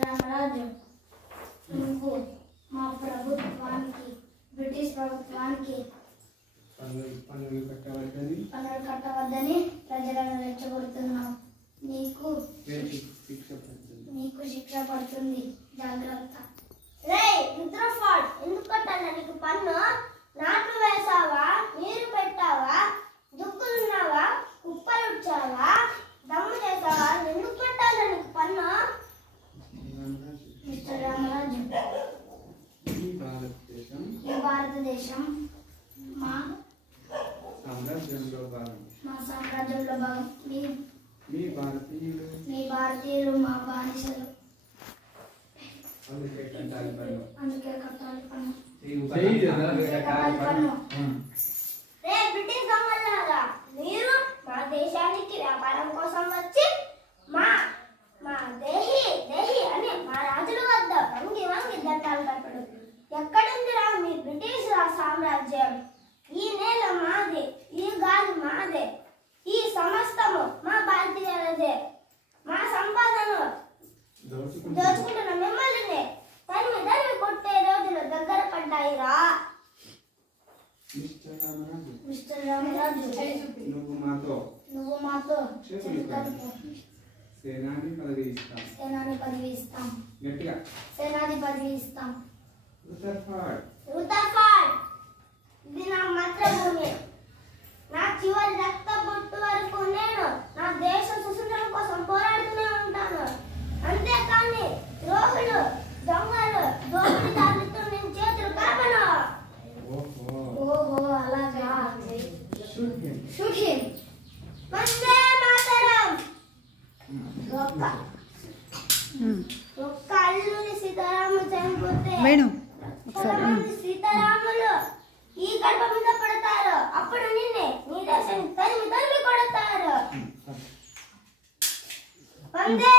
రామరాజు నువ్వు మా ప్రభుత్వానికి బ్రిటిష్ ప్రభుత్వానికి పన్నులు కట్టవద్దని ప్రజలను రెచ్చగొడుతున్నావు. నీకు శిక్ష పడుతుంది, జాగ్రత్త. ఎందుకు కట్టాలా నీకు పన్ను? నాట్లు వేసావా, నీరు పెట్టావా, దుక్కులున్నావా, కుప్పలు ఉచ్చావా, దమ్ము చేసావా? ఎందుకు కట్టాలా నీకు పన్ను? మిస్టర్ రామరాజు, ఈ భారతదేశం మా సామ్రాజ్యంలో భాగం. మీ భారతీయులు మా బానిసలు. అందుకే కట్టాలి పన్ను. బ్రిటిష్ దొంగలారా, మీరు మా దేశానికి వ్యాపారం కోసం వచ్చి మా దేహి అని మా రాజుల వద్ద వంగి దండాలు కట్టడు. ఎక్కడుందిరా మీ బ్రిటిష్ సామ్రాజ్యం? ఈ నేల మాదే, ఈ గాలి మాదే, ఈ సమస్తము మా భారతీయులదే. మా సంపాదన దోచుకుంటున్న మిమ్మల్ని తరిమి కొట్టే రోజులు దగ్గర పడ్డాయిరా. మిస్టర్ రామరాజు, నువ్వు మాతో సేనాని పదవి ఇస్తాం. ఇది నా మాతృభూమి. నా చివరి రక్త బొట్టు వరకు నేను నా దేశ సుసంత్రం కోసం పోరాడుతూనే ఉంటాను. అంతేకాని ద్రోహులు, దొంగలు, దోపిడీదారులతో నేను చేతులు కలపను. ఓహో అలాగా. Shoot him. వందే మాతరం. ఒక్క అల్లుని సీతారాములు చనిపోతే సీతారాములు ఈ గడప మీద పడతారు. అప్పుడు నిన్నే నీ దేశాన్ని తరిమి కొడతారు. వందే